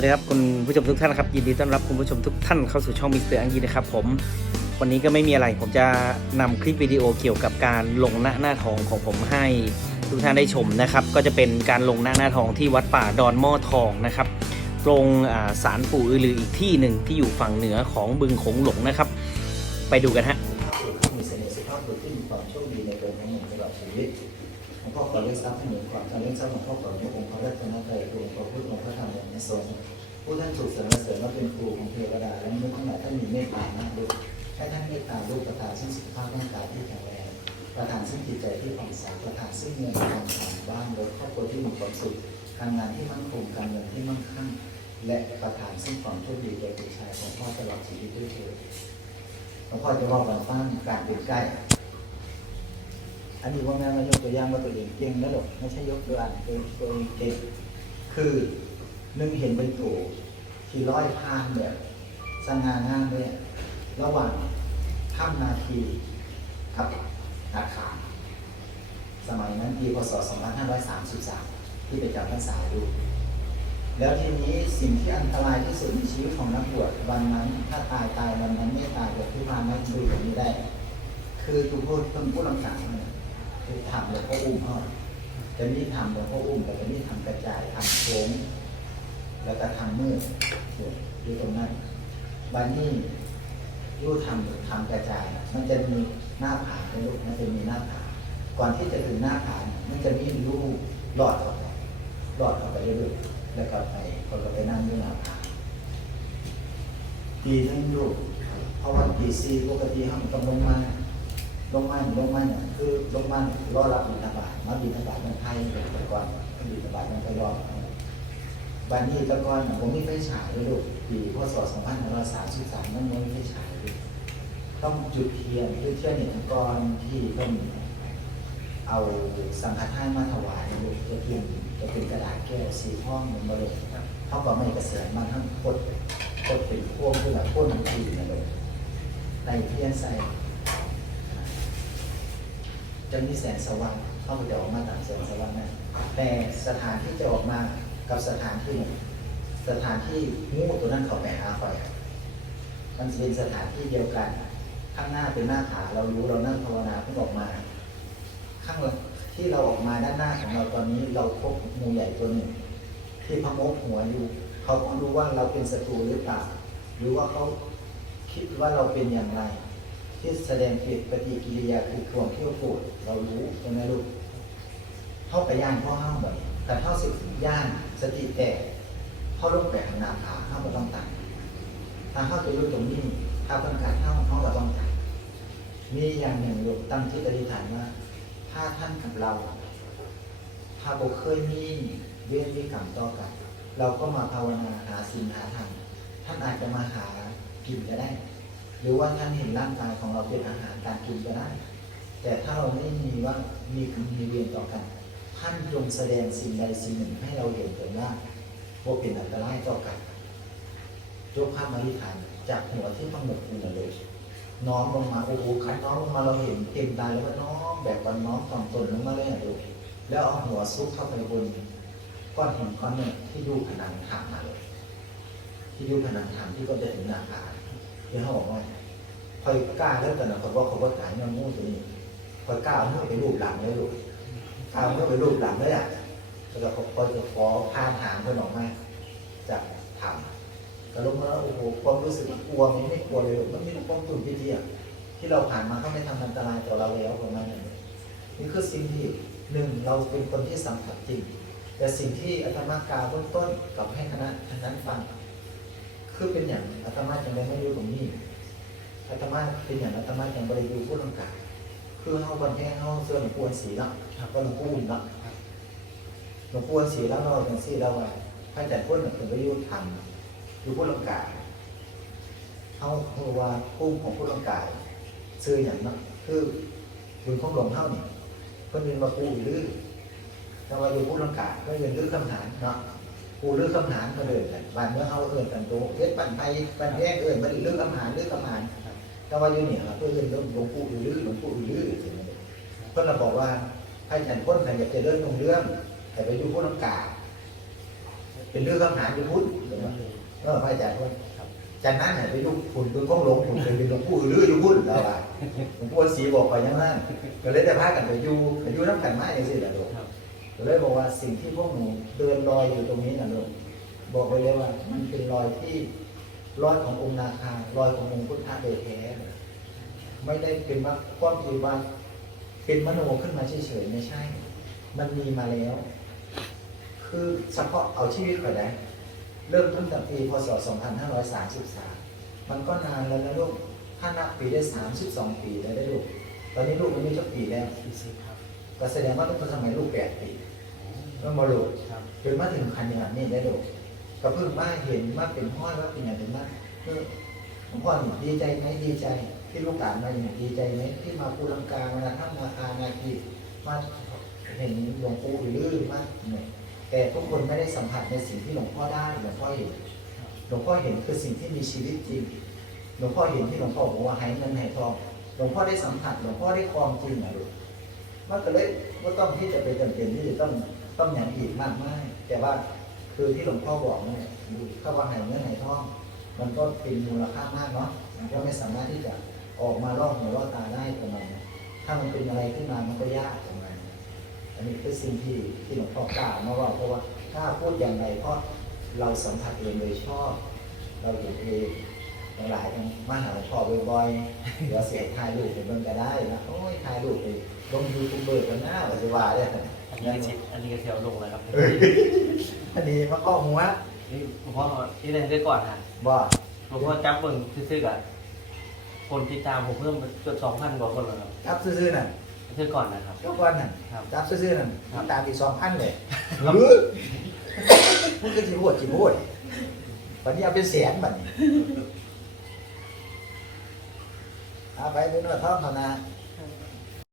วัสดีครับคุณผู้ชมทุกท่านครับยินดีต้อนรับคุณผู้ชมทุกท่านเข้าสู่ช่องมิสเตอร์อังยีนะครับผมวันนี้ก็ไม่มีอะไรผมจะนำคลิปวิดีโอเกี่ยวกับการลงหน้าหน้าทองของผมให้ทุกท่านได้ชมนะครับ ก็จะเป็นการลงหน้าหน้าทองที่วัดป่าดอนหม้อทองนะครับ ตรงอ่าศาลปู่อือลืออีกที่หนึ่งที่อยู่ฝั่งเหนือของบึงโขงหลงนะครับ ไปดูกันฮะมีเสน่ห์สุภาพบุรุษที่มีความโชคดีในตัวของหนึ่งตลอดชีวิต หลวงพ่อขอเลี้ยงทรัพย์ให้หนุนความการเลี้ยงทรัพย์หลวงพ่อขอในองค์พระรัตนตรัยองค์พระพุทธองค์พระธรรมองค์พระสงฆ์ผู้ท่านถูกสรรเสริญว่าเป็นครูของเทวดาและมนุษย์ทั้งหลายท่านมีเมตตามากด้วยให้ท่านเมตตาลูกประทานซึ่งสุขภาพร่างกายที่แข็งแรงประทานซึ่งจิตใจที่ผ่องใสประทานซึ่งเงินทองทางบ้านรถครอบครัวที่มีความสุขการงานที่มั่นคงการเงินที่มั่งคั่งและประทานซึ่งความโชคดีแก่บุตรชายของพ่อตลอดชีวิตด้วยเถิดหลวงพ่อจะบอกวันฟ้างการเป็นใกล้ อันนี้ว่าแม่มายกตัวอย่างว่าตัวเองเก่งนะหรอกไม่ใช่ยกตัวอย่างตัวตัวเองเก่งคือนึ่งเห็นเป็นตัวที่ร้อยพานแบบสง่างามเลยระหว่างถ้ำนาคีกับอาคารสมัยนั้นปีพศ 2533 ที่ไปจำพรรษาดู แล้วทีนี้สิ่งที่อันตรายที่สุดในชีวิตของนักบวชวันนั้น ถ้าตายตายวันนั้นไม่ตายแบบที่มานไม่ดูแบบนี้ได้ คือทุกคนต้องพูดลำสางเนี่ย คือทำแล้วก็อุ้มเขาจะมีทำแล้วก็อุ้มแต่จะมีทำกระจายทำโค้งแล้วก็ทำมืดอยู่ตรงนั้นวันนี้ยู่ทำทำกระจาย มันจะมีหน้าผาเป็นลูกมันจะมีหน้าผาก่อนที่จะถึงหน้าผามันจะมีลูกหลอดเข้าไปหลอดเข้าไปเรื่อยๆแล้วก็ไปคนก็ไปนั่งยู่หน้าผาตีทั้งลูกเพราะว่าตีซีปกติห้องต้องลงมา ลงมาลงมาเนี่ยคือลงมารอรับบิณฑบาตมาบิณฑบาตมันไทยแต่ก่อนบิณฑบาตมันไปรอบันนี้ตะกอนผมไม่ไฟฉายเลยลูกปีพศ2533นั่นมันไม่ไฟฉายเลยต้องจุดเทียนคือเทียนเนี่ยก่อนที่ต้องเอาสังฆทานมาถวายลูกจะเป็นจะเป็นกระดาษแก้วสีห้องเหมือนมาเลยเท่ากับไม่กระเสียมันทั้งกดกดเป็นพวงคือแบบพวงน้ำทีนะเลยใส่เทียนใส่ จะมีแสงสว่างเข้าไปจะออกมาตามแสงสว่างนั่นแต่สถานที่จะออกมากับสถานที่หนึ่งสถานที่งูตัวนั้นเขาไปหาไฟมันจะเป็นสถานที่เดียวกัน ข้างหน้าเป็นหน้าผาเรารู้เรานั่งภาวนาเพิ่งออกมา ข้างที่เราออกมาด้านหน้าของเราตอนนี้เราพบงูใหญ่ตัวหนึ่ง ที่พะมกหัวอยู่ เขาก็รู้ว่าเราเป็นศัตรูหรือเปล่าหรือว่าเขาคิดว่าเราเป็นอย่างไร ที่แสดงเกิดปฏิกิริยาคือความเที่ยวโกรธเรารู้ใช่ไหมลูกเข้าไปย่านพ่อห้าแบบแต่เข้าสิย่านสติแตกเข้าลงไปข้างหน้าผาเข้ามาต้องตัดถ้าเข้าจะรู้ตรงนี้ถ้าต้องการเข้าเข้าก็ต้องตัดมีอย่างหนึ่งลูกตั้งที่อธิษฐานว่าถ้าท่านกับเราถ้าเราเคยมีเวรมีกรรมต่อกัน เราก็มาภาวนาหาสิ่งหาธรรมท่านอาจจะมาหากินก็ได้ หรือว่าท่านเห็นร่างกายของเราเป็นอาหารการกินก็ได้ แต่ถ้าเราไม่มีว่ามีกรรมมีเวรต่อกัน ท่านจงแสดงสิ่งใดสิ่งหนึ่งให้เราเห็นถึงว่าว่าเป็นอันตรายต่อกันยกภาพมาที่ฐานจากหัวที่ทั้งหมดหัวเลยน้อมลงมาโอ้โหขันน้อมลงมาเราเห็นเต็มตาแล้วก็น้อมแบบวันน้อมถ่อมตนลงมาเลยอะลูแล้วเอาหัวซุกเข้าไปบนก้อนหินก้อนหนึ่งที่ดูผนังถ้ำมาเลย ที่ดูผนังถ้ำที่ก็จะถึงหน้าผา ที่เขาบอกว่าคอยกล้าเริ่มแต่ละคนว่าเขาว่าขายเนื้อมูตัวนี้คอยกล้าเอาเนื้อไปรูปหลังเลยลูกกล้าเอาเนื้อไปรูปหลังเลยอะแล้วก็คอยจะขอพานหางเพื่อนออกมาจากถ้ำก็ลงมาโอ้โหความรู้สึกกลัวมันไม่กลัวเลยลูกมันมีความตื่นที่ดีอะที่เราผ่านมาเขาไม่ทำอันตรายต่อเราแล้วประมาณนั้นนี่คือสิ่งที่หนึ่งเราเป็นคนที่สัมผัสจริงแต่สิ่งที่อาตมากล่าวเบื้องต้นกับให้คณะท่างนั้นฟัง คือเป็นอย่างอาตมาจังได้ไม่รู้ตรงนี้อาตมาเป็นอย่างอาตมาจังบริยูพูดลังกาคือเฮาวันแห้งเฮาเสื้อหลวงปู่สีเนาะก็หลวงปู่อุ่นเนาะหลวงปู่สีแล้วเราจังซี่เราว่าพระอาจารย์พุ่นเป็นบริยูธรรมอยู่พูดลังกาเฮาคือว่าพุ่มของพูดลังกาซื้ออย่างเนาะคือบุญของหลวงเฮานี่เพิ่อนเป็นมาปูหรือแต่ว่าอยู่พูดลังกาก็ยังลื้อคำถามเนาะ กูเลือกคำถามก็เลยกันบ้านเมื่อเอาเอื่นกันโตเฮ็ดปั่นไปปั่นแยกเอื่นมันเลือกคำถามเลือกคำถามแต่ว่าอยู่เนี่ยครับเพื่อนหลวงปู่อือลือหลวงปู่อือลือเพื่อนเราบอกว่าให้ฉันพ้นใครอยากจะเลื่อนลงเรื่องแต่ไปอยู่ผู้น้ำกาเป็นเรื่องคำหาอยู่พุทธเออพระอาจารย์พุทธจากนั้นเนี่ยไปดูฝุ่นตัวก้องหลงฝุ่นเป็นหลวงปู่ลืออยู่พุทธแล้วว่าหลวงปู่ศรีบอกไปยังนั้นก็เลยได้พากันไปอยู่ไปอยู่น้ำกันมาอย่างนี้แหละลูกครับก็ เลยบอกว่าสิ่งที่พวกหนูเดินรอยอยู่ตรงนี้นะลูกบอกไปเลยว่า มันเป็นรอยที่รอยขององค์นาคารอยขององค์พุทธะโดยแท้ไม่ได้เป็นว่าความคิดว่าเป็นมโนขึ้นมาเฉยๆไม่ใช่ มันมีมาแล้ว คือเฉพาะเอาชีวิตก่อนนะเริ่มต้นตั้งปีพศ 2533 มันก็นานแล้วนะลูกถ้านับปีได้ 32 ปีแล้วได้ลูก ตอนนี้ลูกอายุจะปีแล้วสี่สิบครับก็แสดงว่าตั้งแต่สมัยลูก8ปี แล้วมาลูกครับจนมาถึงคันอย่างนี้ได้ลูกก็เพิ่งมาเห็นมาเป็นพ่อว่าเป็นอย่างเป็นมากเออหลวงพ่อดีใจไหมดีใจ ที่ลูกหลานมาเนี่ยดีใจไหมที่มาปูลังกามาทำนาคานาคีมาเห็นหลวงปู่หรือมาเนี่ยแต่ทุกคนไม่ได้สัมผัสในสิ่งที่หลวงพ่อได้หลวงพ่อเห็นหลวงพ่อเห็นคือสิ่งที่มีชีวิตจริงหลวงพ่อเห็นที่หลวงพ่อบอกว่าให้เงินให้ทองหลวงพ่อได้สัมผัสหลวงพ่อได้ความจริงนะลูกมันก็เลยว่าต้องที่จะไปจำเป็นที่จะต้อง ต้องอย่างอีกมากมายแต่ว่าคือที่หลวงพ่อบอกเนั่นแหละถ้าว่าให้เงินให้ทอง มันก็เป็นมูลค่ามากเนาะมันก็ไม่สามารถที่จะออกมาล่อหัวล่อตาได้ตรงนั้นถ้ามันเป็นอะไรขึ้นมามันก็ยากตรงนั้นอันนี้คือสิ่งที่ที่หลวงพ่อกล่าวมาว่าเพราะว่าถ้าพูดอย่างไรเพราะเราสัมผัสเองโดยชอบ เราเห็นเองหลายทั้งมาหาหลวงพ่อบ่อยๆเดี๋ยวเสียถ่ายรูปไปเบิ่งก็ได้นะโอ้ยถ่ายรูปไปลงยูทูบเบอร์กันหน้าว่าสิว่าเนี่ย อันนี้ก็สิอันนี้ก็เสียวลงเลยครับอันนี้มาข้อหัวนี่หลวงพ่อที่ไหนได้ก่อนฮะบ่หลวงพ่อจับเบิ่งซื่อๆกับคนติดตามผมเพิ่มเกือบสองพันกว่าคนแล้วครับจับซื่อๆน่ะซื่อก่อนนะครับทุกวันน่ะครับจับซื่อๆนั่นครับตามอีกสองพันเลยครับหรือมึงก็จิบวดจิบวดวันนี้เอาเป็นแสนบัดนี้เอาไปดูหน่อยท้องพนา